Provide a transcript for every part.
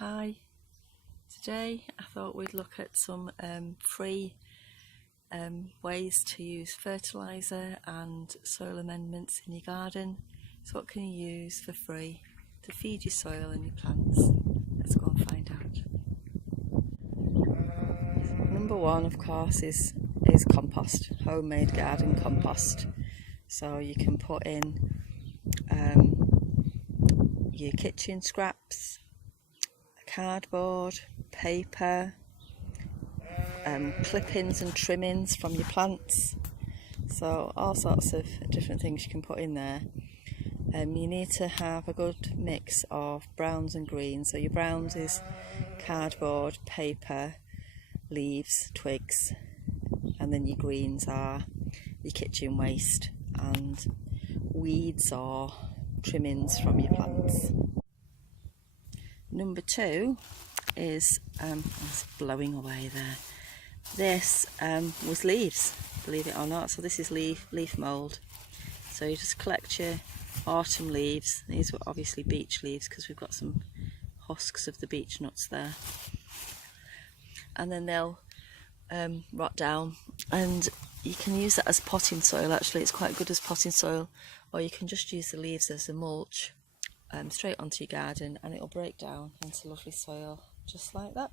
Hi, today I thought we'd look at some free ways to use fertilizer and soil amendments in your garden. So what can you use for free to feed your soil and your plants? Let's go and find out. Number one, of course, is compost, homemade garden compost. So you can put in your kitchen scraps, cardboard, paper, clippings and trimmings from your plants, so all sorts of different things you can put in there. You need to have a good mix of browns and greens. So your browns is cardboard, paper, leaves, twigs, and then your greens are your kitchen waste and weeds or trimmings from your plants. Number two is, it's blowing away there. This was leaves, believe it or not. So this is leaf mould. So you just collect your autumn leaves. These were obviously beech leaves because we've got some husks of the beech nuts there. And then they'll rot down, and you can use that as potting soil. Actually, it's quite good as potting soil, or you can just use the leaves as a mulch straight onto your garden, and it'll break down into lovely soil just like that.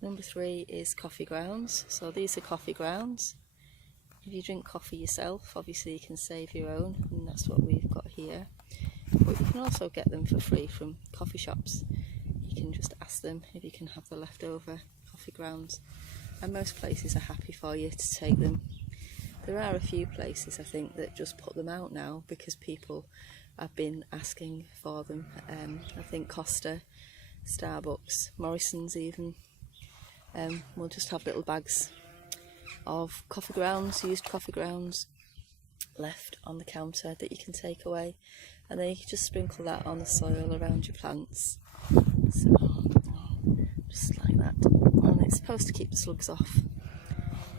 Number three is coffee grounds. So these are coffee grounds. If you drink coffee yourself, obviously you can save your own, and that's what we've got here. But you can also get them for free from coffee shops. You can just ask them if you can have the leftover coffee grounds, and most places are happy for you to take them. There are a few places, I think, that just put them out now because people have been asking for them. I think Costa, Starbucks, Morrison's even will just have little bags of coffee grounds, used coffee grounds, left on the counter that you can take away, and then you can just sprinkle that on the soil around your plants. So just like that, and it's supposed to keep the slugs off.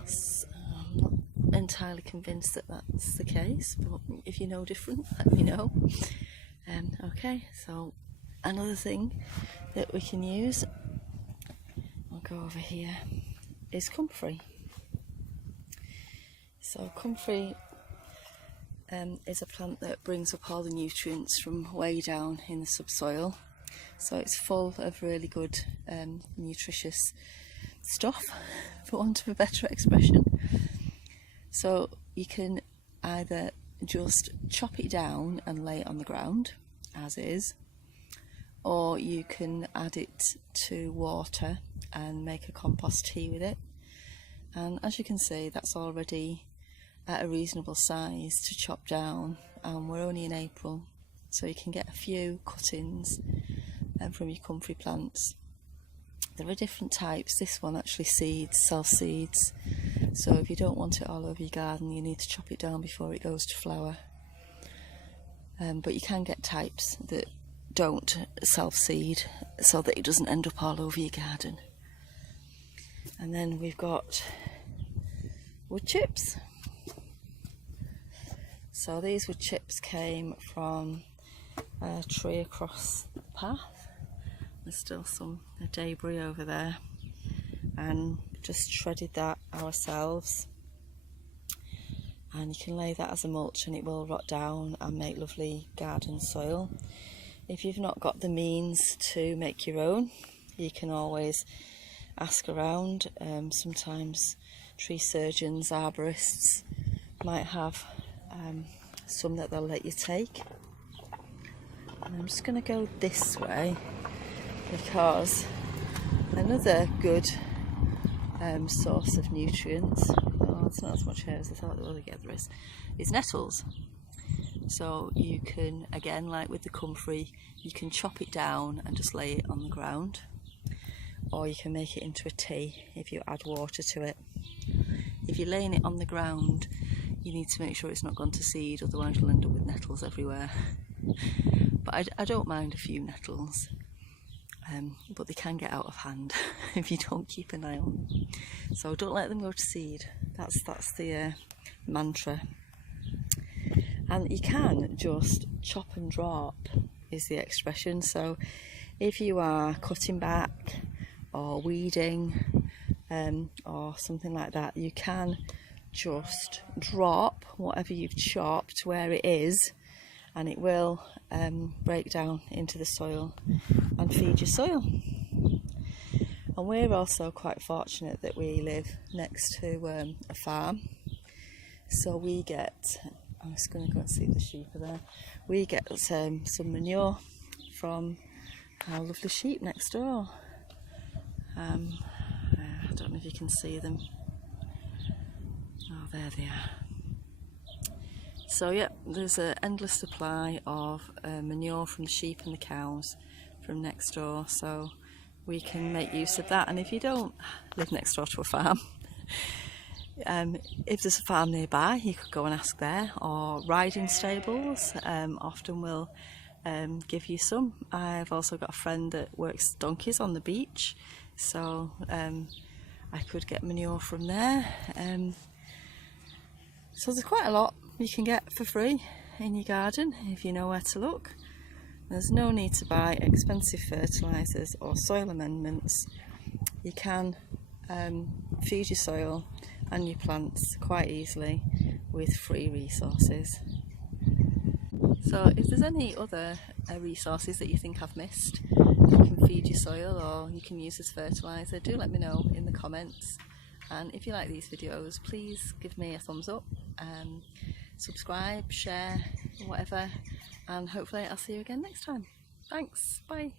So I'm not entirely convinced that that's the case, but if you know different, let me know. Okay, so another thing that we can use, I'll go over here, is Comfrey. So Comfrey is a plant that brings up all the nutrients from way down in the subsoil. So it's full of really good nutritious stuff, for want of a better expression. So you can either just chop it down and lay it on the ground as is, or you can add it to water and make a compost tea with it. And as you can see, that's already at a reasonable size to chop down, and we're only in April, so you can get a few cuttings from your Comfrey plants. There are different types. This one actually self-seeds, so if you don't want it all over your garden, you need to chop it down before it goes to flower. But you can get types that don't self-seed, so that it doesn't end up all over your garden. And then we've got wood chips. So these wood chips came from a tree across the path. There's still some debris over there, and just shredded that ourselves. And you can lay that as a mulch and it will rot down and make lovely garden soil. If you've not got the means to make your own, you can always ask around. Sometimes tree surgeons, arborists might have some that they'll let you take. And I'm just going to go this way because another good source of nutrients, it's not as much here as I thought there is nettles. So you can, again, like with the Comfrey, you can chop it down and just lay it on the ground, or you can make it into a tea if you add water to it. If you're laying it on the ground, you need to make sure it's not gone to seed, otherwise you'll end up with nettles everywhere. But I don't mind a few nettles, but they can get out of hand if you don't keep an eye on them. So don't let them go to seed. That's the mantra. And you can just chop and drop is the expression. So if you are cutting back or weeding or something like that, you can just drop whatever you've chopped where it is, and it will break down into the soil and feed your soil. And we're also quite fortunate that we live next to a farm, so we get, I'm just going to go and see if the sheep are there, we get some manure from our lovely sheep next door. I don't know if you can see them. Oh, there they are. So yeah, there's an endless supply of manure from the sheep and the cows from next door, so we can make use of that. And if you don't live next door to a farm, if there's a farm nearby, you could go and ask there, or riding stables often will give you some. I've also got a friend that works donkeys on the beach, so I could get manure from there. So there's quite a lot you can get for free in your garden if you know where to look. There's no need to buy expensive fertilizers or soil amendments. You can feed your soil and your plants quite easily with free resources. So if there's any other resources that you think I've missed that can feed your soil or you can use as fertilizer, do let me know in the comments. And if you like these videos, please give me a thumbs up, subscribe, share, whatever, and hopefully I'll see you again next time. Thanks, bye.